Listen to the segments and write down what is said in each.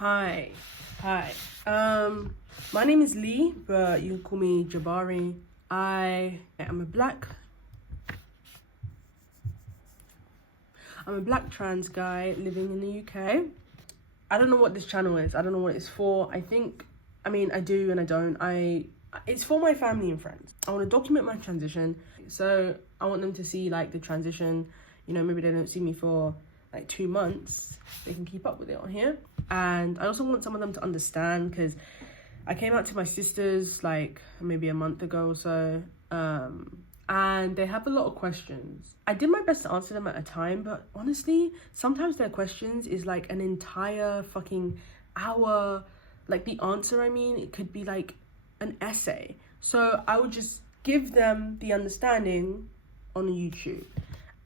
Hi. My name is Lee, but you can call me Jabari. I am a black trans guy living in the UK. I don't know what this channel is. I don't know what it's for. I do and I don't. It's for my family and friends. I want to document my transition. So I want them to see like the transition. You know, maybe they don't see me for like 2 months. They can keep up with it on here. And I also want some of them to understand, because I came out to my sisters like maybe a month ago or so. And they have a lot of questions. I did my best to answer them at a time, but honestly, sometimes their questions is like an entire fucking hour. Like the answer, it could be like an essay. So I would just give them the understanding on YouTube.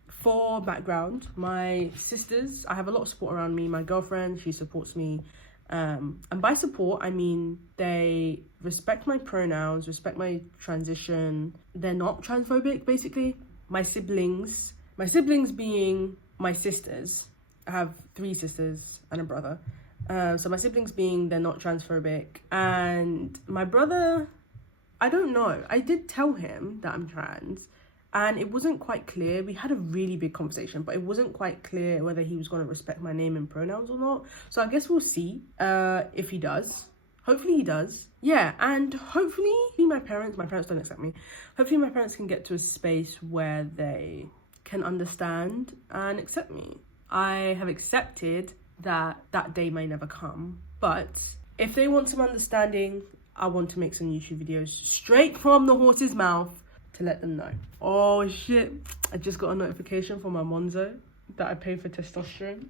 For background, my sisters, I have a lot of support around me. My girlfriend, she supports me. And by support, I mean they respect my pronouns, respect my transition. They're not transphobic, basically. My siblings being my sisters. I have 3 sisters and a brother. So my siblings being, they're not transphobic. And my brother, I don't know. I did tell him that I'm trans. And it wasn't quite clear. We had a really big conversation, but it wasn't quite clear whether he was going to respect my name and pronouns or not. So I guess we'll see if he does. Hopefully he does. Yeah, and hopefully my parents don't accept me. Hopefully my parents can get to a space where they can understand and accept me. I have accepted that that day may never come. But if they want some understanding, I want to make some YouTube videos straight from the horse's mouth to let them know. Oh shit, I just got a notification from my Monzo that I paid for testosterone.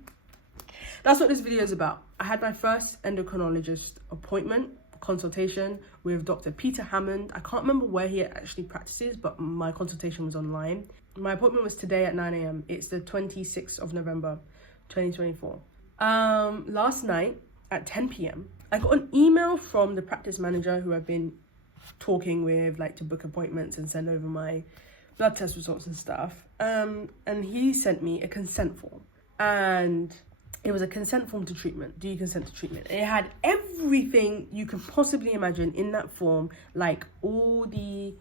That's what this video is about. I had my first endocrinologist appointment, consultation with Dr. Peter Hammond. I can't remember where he actually practices, but my consultation was online. My appointment was today at 9 a.m. It's the 26th of November, 2024. Last night at 10 p.m, I got an email from the practice manager who I've been talking with, like to book appointments and send over my blood test results and stuff. And he sent me a consent form, and it was a consent form to treatment. Do you consent to treatment? It had everything you could possibly imagine in that form, like all the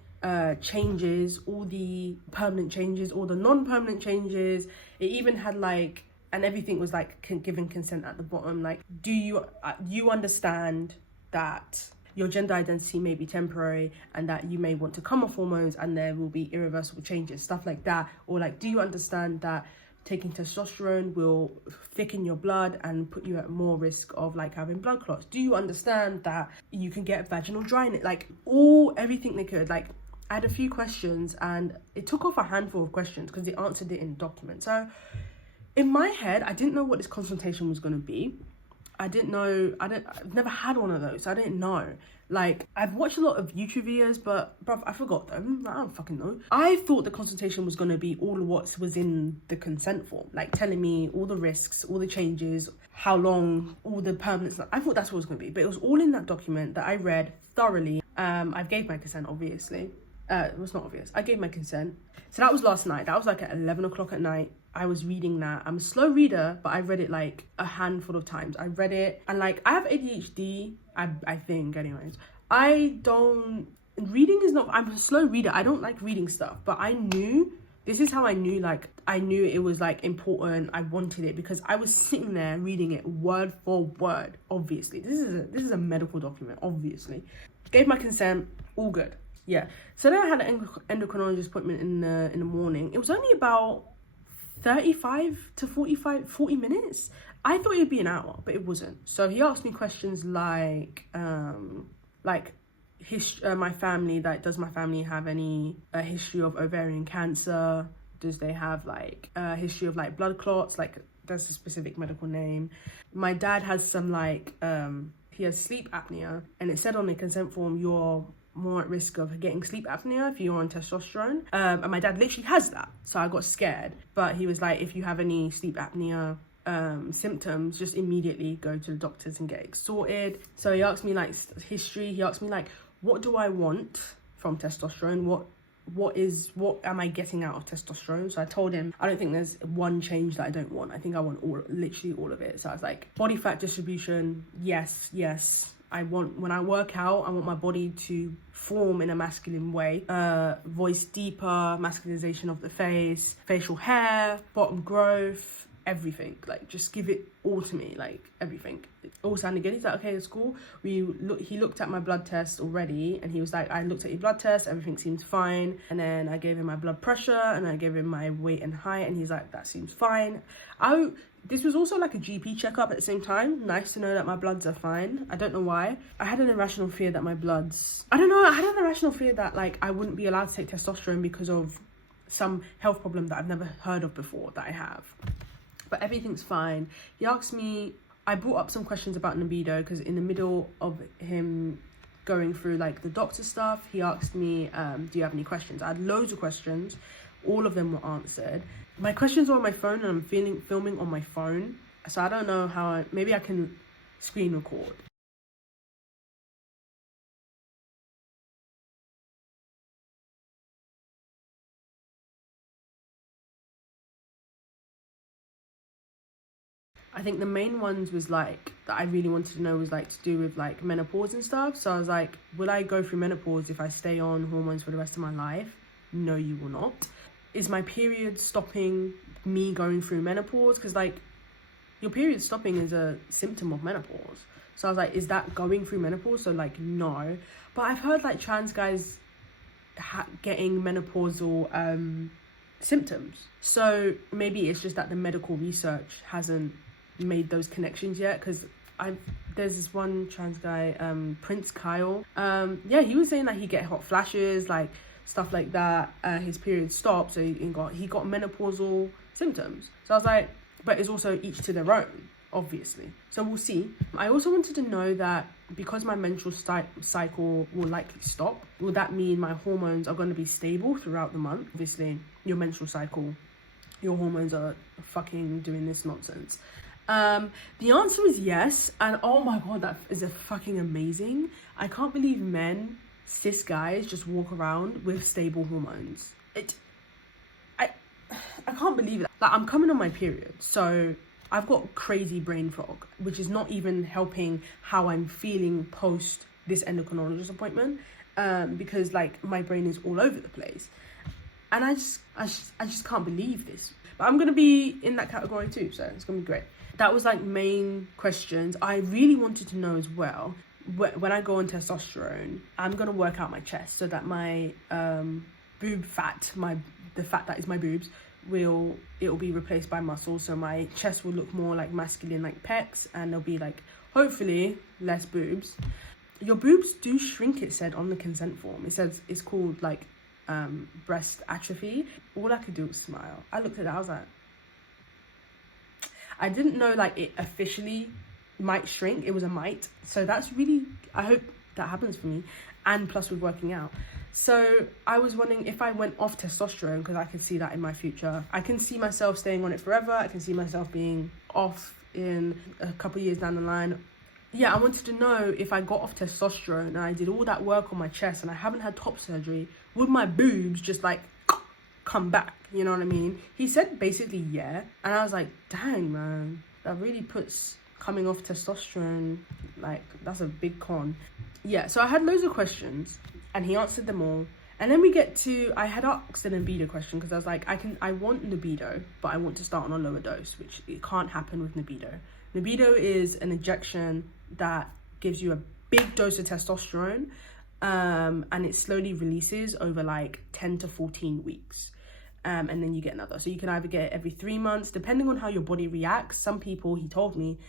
changes, all the permanent changes, all the non-permanent changes. It even had like, and everything was like given consent at the bottom. Like, do you understand that your gender identity may be temporary and that you may want to come off hormones and there will be irreversible changes, stuff like that? Or like, do you understand that taking testosterone will thicken your blood and put you at more risk of like having blood clots? Do you understand that you can get vaginal dryness? Like everything they could. Like, I had a few questions and it took off a handful of questions because they answered it in the document. So in my head, I didn't know what this consultation was going to be. I've never had one of those, so I didn't know. Like, I've watched a lot of YouTube videos, but bruv, I forgot them. I don't fucking know. I thought the consultation was going to be all of what was in the consent form, like telling me all the risks, all the changes, how long, all the permanent stuff. I thought that's what it was going to be, but it was all in that document that I read thoroughly. I gave my consent, obviously. It was not obvious. I gave my consent. So that was last night. That was like at 11 o'clock at night. I was reading that. I'm a slow reader, but I read it like a handful of times. I read it, and like, I have ADHD, I think anyways. Reading is not, I'm a slow reader. I don't like reading stuff, but this is how I knew it was like important. I wanted it because I was sitting there reading it word for word. Obviously, this is a medical document, obviously. Gave my consent, all good. Yeah. So then I had an endocrinologist appointment in the morning. It was only about 35 to 40 minutes. I thought it'd be an hour, but it wasn't. So he asked me questions like my family, like, does my family have any history of ovarian cancer? Does they have like a history of like blood clots? Like, that's a specific medical name. My dad has some like, he has sleep apnea, and it said on the consent form, you're more at risk of getting sleep apnea if you're on testosterone. And my dad literally has that. So I got scared. But he was like, if you have any sleep apnea symptoms, just immediately go to the doctors and get it sorted. So he asked me like history. He asked me like, what do I want from testosterone? What what am I getting out of testosterone? So I told him, I don't think there's one change that I don't want. I think I want literally all of it. So I was like, body fat distribution, yes. I want, when I work out, I want my body to form in a masculine way. Voice deeper, masculinization of the face, facial hair, bottom growth, everything. Like, just give it all to me, like everything. It all sounded good. He's like, okay, it's cool. He looked at my blood test already, and he was like, I looked at your blood test, everything seems fine. And then I gave him my blood pressure, and I gave him my weight and height, and he's like, that seems fine. This was also like a GP checkup at the same time. Nice to know that my bloods are fine. I don't know why. I had an irrational fear that my bloods... I don't know, I had an irrational fear that like I wouldn't be allowed to take testosterone because of some health problem that I've never heard of before that I have. But everything's fine. He asked me... I brought up some questions about libido because in the middle of him going through like the doctor stuff, he asked me, do you have any questions? I had loads of questions. All of them were answered. My questions are on my phone, and I'm filming on my phone. So I don't know how maybe I can screen record. I think the main ones was like, that I really wanted to know was like to do with like menopause and stuff. So I was like, will I go through menopause if I stay on hormones for the rest of my life? No, you will not. Is my period stopping me going through menopause? Because like your period stopping is a symptom of menopause. So I was like, is that going through menopause? So like, no. But I've heard like trans guys getting menopausal symptoms. So maybe it's just that the medical research hasn't made those connections yet. Because there's this one trans guy, Prince Kyle. Yeah, he was saying that he get hot flashes, like stuff like that. His period stopped, so he got menopausal symptoms. So I was like, but it's also each to their own, obviously. So we'll see. I also wanted to know that because my menstrual cycle will likely stop, will that mean my hormones are going to be stable throughout the month? Obviously, your menstrual cycle, your hormones are fucking doing this nonsense. The answer is yes. And oh my God, that is a fucking amazing. I can't believe men, cis guys, just walk around with stable hormones. I can't believe it. Like, I'm coming on my period, so I've got crazy brain fog, which is not even helping how I'm feeling post this endocrinologist appointment, because like my brain is all over the place, and I just can't believe this. But I'm gonna be in that category too, so it's gonna be great. That was like main questions. I really wanted to know as well, when I go on testosterone, I'm gonna work out my chest so that my boob fat, the fat that is my boobs, it'll be replaced by muscle, so my chest will look more like masculine, like pecs, and there'll be like hopefully less boobs. Your boobs do shrink, it said on the consent form. It says it's called like breast atrophy. All I could do was smile. I looked at it, I was like, I didn't know like it officially might shrink. It was a might, so that's really, I hope that happens for me, and plus with working out. So I was wondering if I went off testosterone, because I could see that in my future. I can see myself staying on it forever. I can see myself being off in a couple of years down the line. Yeah, I wanted to know if I got off testosterone and I did all that work on my chest and I haven't had top surgery, would my boobs just like come back? You know what I mean? He said basically yeah. And I was like, dang man, that really puts coming off testosterone, like that's a big con. Yeah, so I had loads of questions and he answered them all. And then we get to, I had asked a libido question because I was like, I want libido, but I want to start on a lower dose, which it can't happen with libido. Libido is an injection that gives you a big dose of testosterone, and it slowly releases over like 10 to 14 weeks. And then you get another. So you can either get it every 3 months, depending on how your body reacts. Some people, he told me,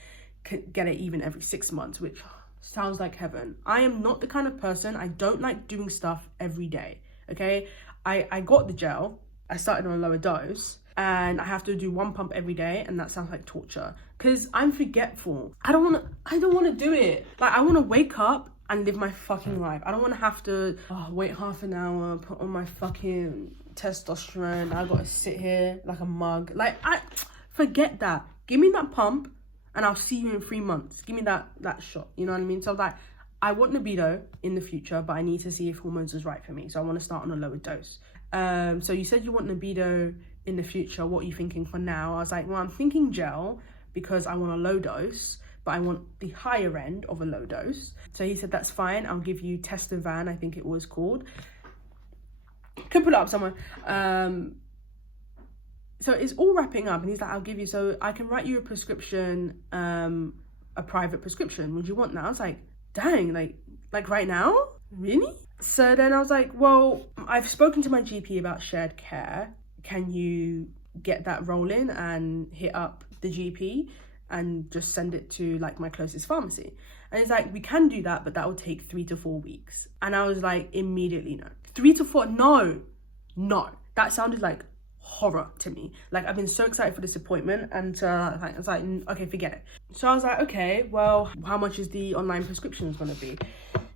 can get it even every 6 months, which sounds like heaven. I am not the kind of person, I don't like doing stuff every day, okay? I got the gel, I started on a lower dose, and I have to do 1 pump every day, and that sounds like torture, because I'm forgetful. I don't want to do it. Like, I want to wake up and live my fucking life. I don't want to have to wait half an hour, put on my fucking testosterone, I gotta sit here like a mug. Like, I forget that. Give me that pump and I'll see you in 3 months. Give me that shot, you know what I mean? So I was like, I want libido in the future, but I need to see if hormones is right for me. So I want to start on a lower dose. So you said you want libido in the future. What are you thinking for now? I was like, well, I'm thinking gel because I want a low dose, but I want the higher end of a low dose. So he said, that's fine. I'll give you Testavan, I think it was called. Could put it up somewhere. So it's all wrapping up, and he's like, I'll give you, so I can write you a prescription, a private prescription. Would you want that? I was like, dang, like right now? Really? So then I was like, well, I've spoken to my GP about shared care. Can you get that rolling and hit up the GP and just send it to like my closest pharmacy? And it's like, we can do that, but that will take 3 to 4 weeks. And I was like, immediately no. 3 to 4, no. That sounded like horror to me. Like, I've been so excited for this appointment, and I was like, okay, forget it. So I was like, okay, well, how much is the online prescriptions going to be?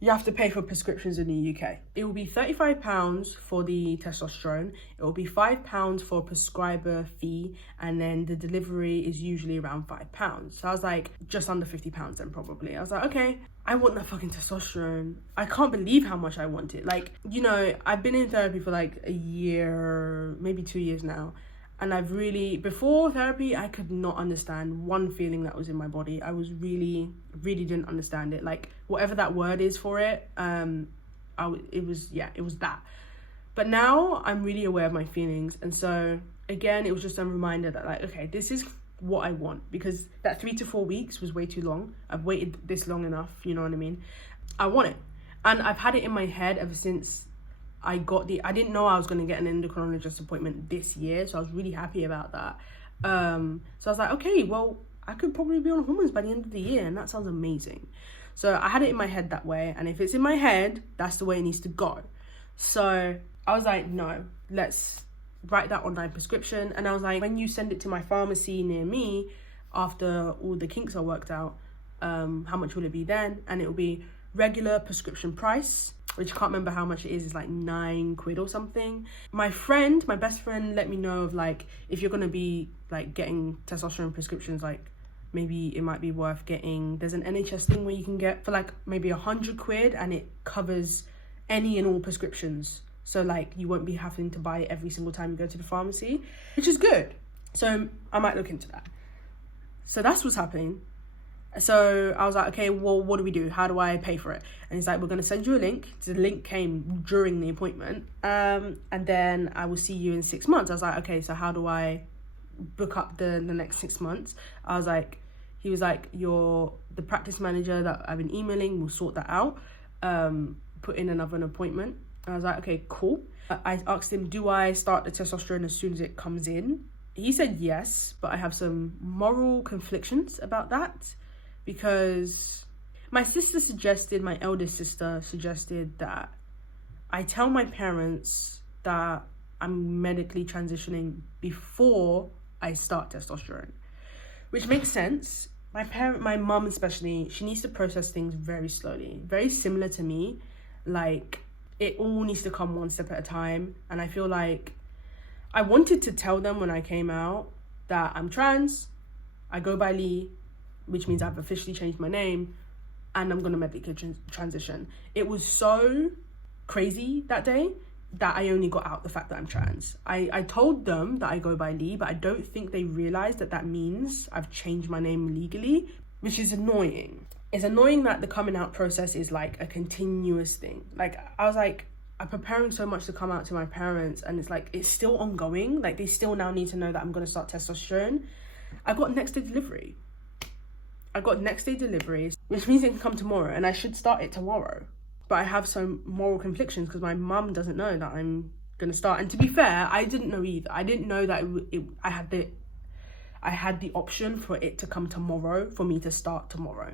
You have to pay for prescriptions in the UK. It will be £35 for the testosterone. It will be £5 for prescriber fee, and then the delivery is usually around £5. So I was like, just under £50 then probably. I was like, okay, I want that fucking testosterone. I can't believe how much I want it. Like, you know, I've been in therapy for like a year, maybe 2 years now. And I've really, before therapy, I could not understand one feeling that was in my body. I was really didn't understand it. Like, whatever that word is for it, it was that. But now I'm really aware of my feelings. And so, again, it was just a reminder that, like, okay, this is what I want. Because that 3 to 4 weeks was way too long. I've waited this long enough, you know what I mean? I want it. And I've had it in my head ever since I didn't know I was going to get an endocrinologist appointment this year, so I was really happy about that. So I was like, okay, well, I could probably be on hormones by the end of the year, and that sounds amazing. So I had it in my head that way, and if it's in my head, that's the way it needs to go. So I was like, no, let's write that online prescription. And I was like, when you send it to my pharmacy near me, after all the kinks are worked out, how much will it be then? And it will be regular prescription price, which I can't remember how much it is. It's like £9 or something. My best friend let me know of, like, if you're going to be like getting testosterone prescriptions, like maybe it might be worth getting, there's an NHS thing where you can get for like maybe £100 and it covers any and all prescriptions. So like you won't be having to buy it every single time you go to the pharmacy, which is good. So I might look into that. So that's what's happening. So I was like, okay, well, what do we do? How do I pay for it? And he's like, we're going to send you a link. The link came during the appointment. And then I will see you in 6 months. I was like, okay, so how do I book up the next 6 months? He was like, the practice manager that I've been emailing will sort that out. Put in another appointment. And I was like, okay, cool. I asked him, do I start the testosterone as soon as it comes in? He said yes, but I have some moral conflictions about that. Because my eldest sister suggested that I tell my parents that I'm medically transitioning before I start testosterone, which makes sense. My mum especially, she needs to process things very slowly, very similar to me. Like, it all needs to come one step at a time. And I feel like I wanted to tell them when I came out that I'm trans, I go by Lee, which means I've officially changed my name, and I'm going to medically transition. It was so crazy that day that I only got out the fact that I'm trans. I told them that I go by Lee, but I don't think they realised that means I've changed my name legally, which is annoying. It's annoying that the coming out process is like a continuous thing. Like, I was like, I'm preparing so much to come out to my parents, and it's like, it's still ongoing. Like, they still now need to know that I'm going to start testosterone. I got next day delivery, which means it can come tomorrow, and I should start it tomorrow. But I have some moral conflictions because my mum doesn't know that I'm going to start. And to be fair, I didn't know either. I didn't know that I had the option for it to come tomorrow, for me to start tomorrow.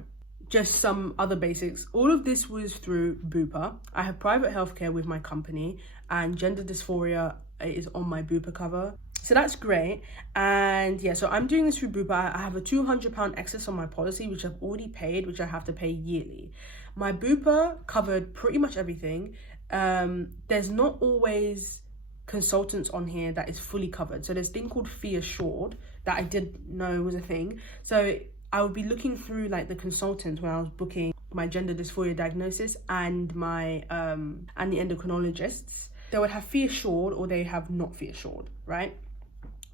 Just some other basics. All of this was through Bupa. I have private healthcare with my company, and gender dysphoria is on my Bupa cover. So that's great. And yeah, so I'm doing this through Bupa. I have a £200 excess on my policy, which I've already paid, which I have to pay yearly. My Bupa covered pretty much everything. There's not always consultants on here that is fully covered. So there's a thing called Fee Assured that I didn't know was a thing. So I would be looking through like the consultants when I was booking my gender dysphoria diagnosis and my and the endocrinologists. they would have fee assured or they have not fee assured, right?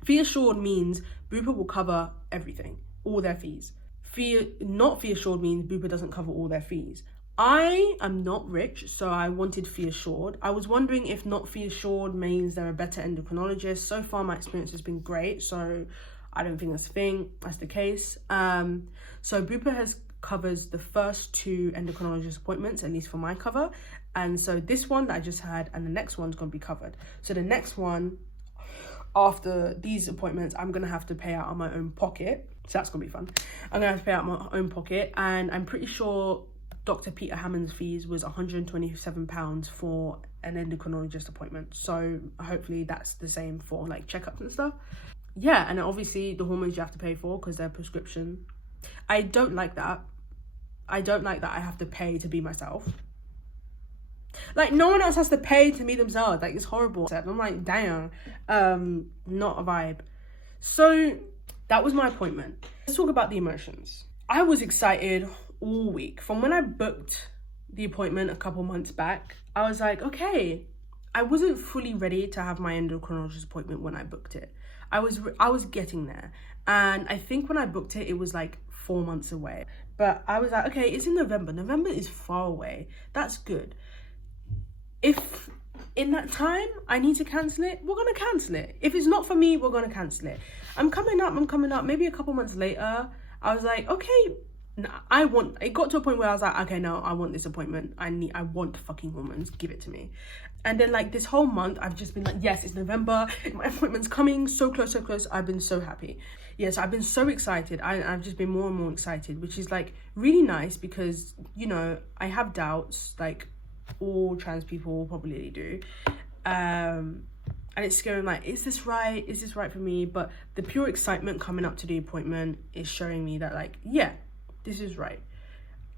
Fee assured means Bupa will cover everything, all their fees. Not fee assured means Bupa doesn't cover all their fees. I am not rich, so I wanted fee assured. I was wondering if not fee assured means they're a better endocrinologist. So far, my experience has been great, so I don't think that's the case. So Bupa covers the first 2 endocrinologist appointments, at least for my cover. And so this one that I just had and the next one's going to be covered. So the next one, after these appointments, I'm going to have to pay out of my own pocket. So that's going to be fun. I'm going to have to pay out my own pocket. And I'm pretty sure Dr. Peter Hammond's fees was £127 for an endocrinologist appointment. So hopefully that's the same for like checkups and stuff. Yeah, and obviously the hormones you have to pay for because they're prescription. I don't like that. I don't like that I have to pay to be myself. Like, no one else has to pay to be themselves. Like, it's horrible. I'm like, damn, not a vibe. So that was my appointment. Let's talk about the emotions. I was excited all week. From when I booked the appointment a couple months back, I was like, okay. I wasn't fully ready to have my endocrinologist appointment when I booked it. I was getting there. And I think when I booked it, it was like 4 months away. But I was like, okay, it's in November. November is far away. That's good. If in that time I need to cancel it, we're going to cancel it. If it's not for me, we're going to cancel it. I'm coming up. Maybe a couple months later, I was like, okay, it got to a point where I was like, okay, no, I want this appointment. I want fucking hormones. Give it to me. And then like this whole month, I've just been like, yes, it's November. My appointment's coming. So close, so close. I've been so happy. Yes, I've been so excited. I've just been more and more excited, which is like really nice because, you know, I have doubts, like all trans people probably do. And it's scary. Like, is this right? Is this right for me? But the pure excitement coming up to the appointment is showing me that like, yeah, this is right.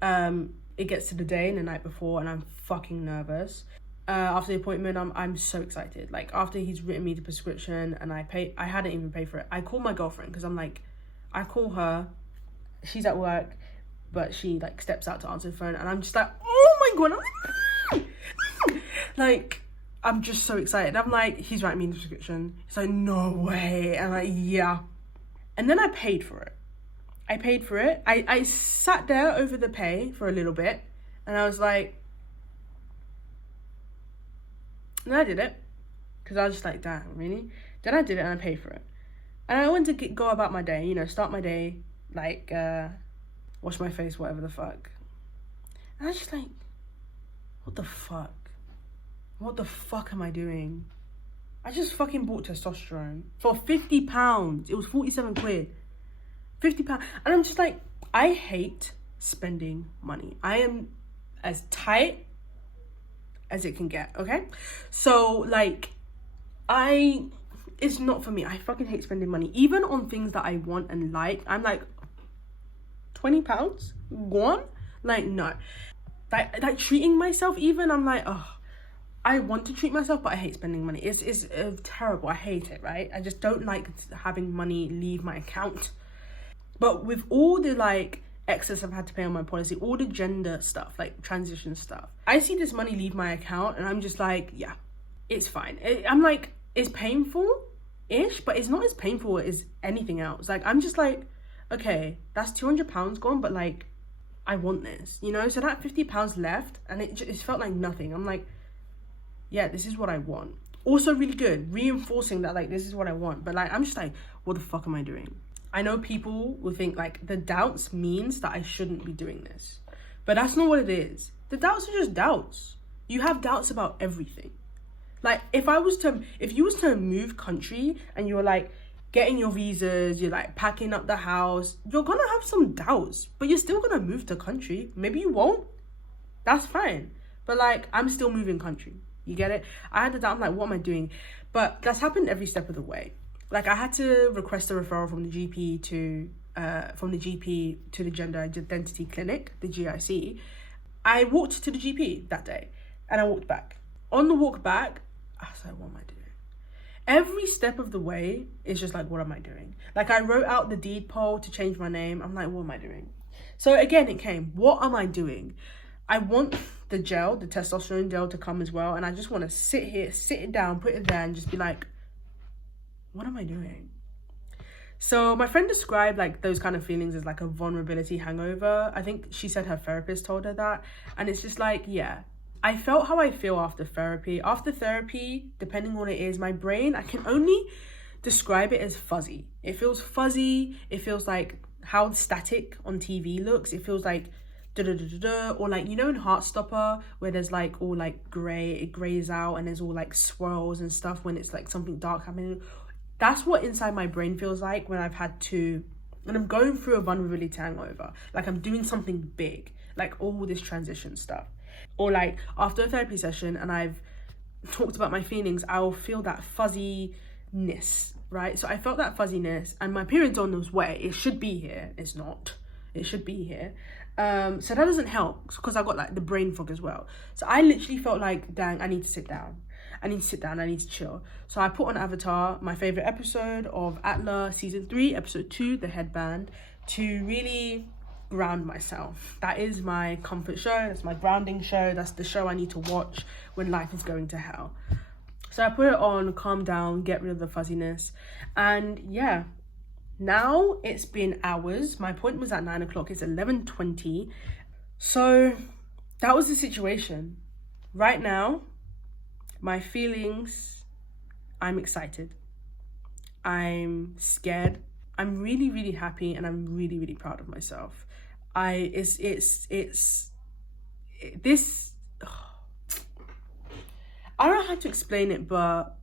It gets to the day and the night before and I'm fucking nervous. After the appointment, I'm so excited. Like, after he's written me the prescription and I hadn't even paid for it. I called my girlfriend because I'm like, I call her, she's at work, but she like steps out to answer the phone and I'm just like, oh my God, like, I'm just so excited. I'm like, he's writing me the prescription. He's like, no way. And I'm like, yeah. And then I paid for it. I sat there over the pay for a little bit and I was like, and I did it because I was just like, damn, really? Then I did it and I paid for it. And I went to go about my day, you know, start my day, like, wash my face, whatever the fuck. And I was just like, what the fuck? What the fuck am I doing? I just fucking bought testosterone for £50. It was 47 quid. £50. And I'm just like, I hate spending money. I am as tight as it can get, okay? So like, it's not for me. I fucking hate spending money. Even on things that I want and like, I'm like, £20? Gone? Like, no. Like treating myself even, I'm like, oh, I want to treat myself, but I hate spending money. It's terrible. I hate it, right? I just don't like having money leave my account. But with all the like excess I've had to pay on my policy, all the gender stuff, like transition stuff, I see this money leave my account and I'm just like, yeah, it's fine. I'm like, it's painful-ish, but it's not as painful as anything else. Like, I'm just like, okay, that's £200 gone, but like, I want this, you know? So that £50 left and it felt like nothing. I'm like, yeah, this is what I want. Also really good, reinforcing that like, this is what I want. But like, I'm just like, what the fuck am I doing? I know people will think like the doubts means that I shouldn't be doing this, but that's not what it is. The doubts are just doubts. You have doubts about everything. Like if you was to move country and you were like getting your visas, you're like packing up the house, you're gonna have some doubts, but you're still gonna move to country. Maybe you won't. That's fine. But like, I'm still moving country. You get it? I had the doubt, I'm like, what am I doing? But that's happened every step of the way. Like I had to request a referral from the GP to the gender identity clinic, the GIC. I walked to the GP that day and I walked back. On the walk back, I was like, what am I doing? Every step of the way is just like, what am I doing? Like I wrote out the deed poll to change my name. I'm like, what am I doing? So again, it came, what am I doing? I want the gel, the testosterone gel, to come as well. And I just want to sit it down, put it there, and just be like, what am I doing? So my friend described like those kind of feelings as like a vulnerability hangover. I think she said her therapist told her that. And it's just like, yeah, I felt how I feel after therapy. After therapy, depending on what it is, my brain, I can only describe it as fuzzy. It feels fuzzy. It feels like how static on TV looks. It feels like or like, you know, in Heartstopper where there's like all like gray, it grays out and there's all like swirls and stuff when it's like something dark happening. That's what inside my brain feels like when I'm going through a vulnerability hangover. Like I'm doing something big, like all this transition stuff. Or like after a therapy session and I've talked about my feelings, I'll feel that fuzziness, right? So I felt that fuzziness and my period's on its way. It should be here. It's not. It should be here. So that doesn't help because I got like the brain fog as well. So I literally felt like, dang, I need to sit down. I need to chill. So I put on Avatar, my favorite episode of Atla season 3, episode 2, The Headband, to really ground myself. That is my comfort show. That's my grounding show. That's the show I need to watch when life is going to hell. So I put it on, calm down, get rid of the fuzziness. And yeah, now it's been hours. My appointment was at 9 o'clock. It's 11:20. So that was the situation. Right now, my feelings, I'm excited. I'm scared. I'm really, really happy and I'm really, really proud of myself. I don't know how to explain it, but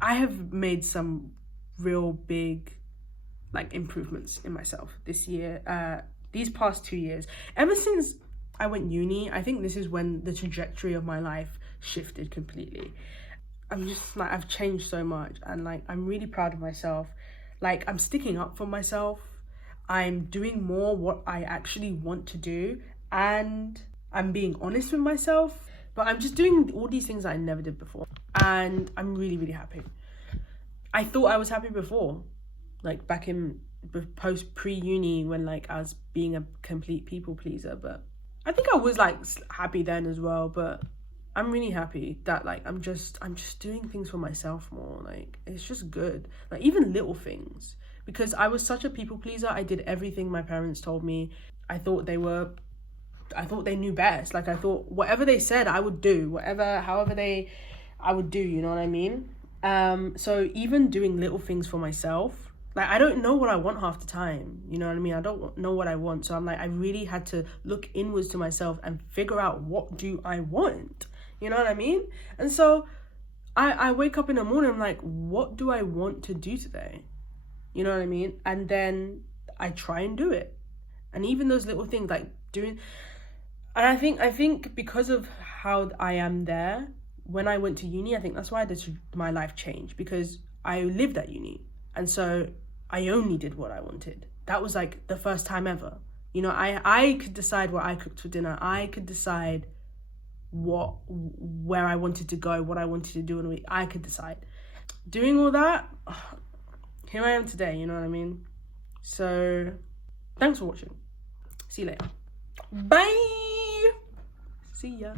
I have made some real big like improvements in myself this year, these past 2 years. Ever since I went uni, I think this is when the trajectory of my life shifted completely. I'm just like, I've changed so much and like, I'm really proud of myself. Like I'm sticking up for myself. I'm doing more what I actually want to do and I'm being honest with myself, but I'm just doing all these things that I never did before. And I'm really, really happy. I thought I was happy before, like back in pre-uni when like I was being a complete people pleaser, but I think I was like happy then as well, but I'm really happy that like I'm just doing things for myself more. Like it's just good, like even little things, because I was such a people pleaser. I did everything my parents told me. I thought they knew best. Like I thought whatever they said I would do, I would do, you know what I mean? So even doing little things for myself, like I don't know what I want half the time, you know what I mean? I don't know what I want. So I'm like, I really had to look inwards to myself and figure out, what do I want? You know what I mean? And so I wake up in the morning, I'm like, what do I want to do today? You know what I mean? And then I try and do it. And even those little things like doing, and I think because of how I am there, when I went to uni, I think that's why my life changed, because I lived at uni. And so I only did what I wanted. That was like the first time ever. You know, I could decide what I cooked for dinner. I could decide where I wanted to go, what I wanted to do in a week. I could decide. Doing all that, here I am today, you know what I mean? So thanks for watching. See you later. Bye. See ya.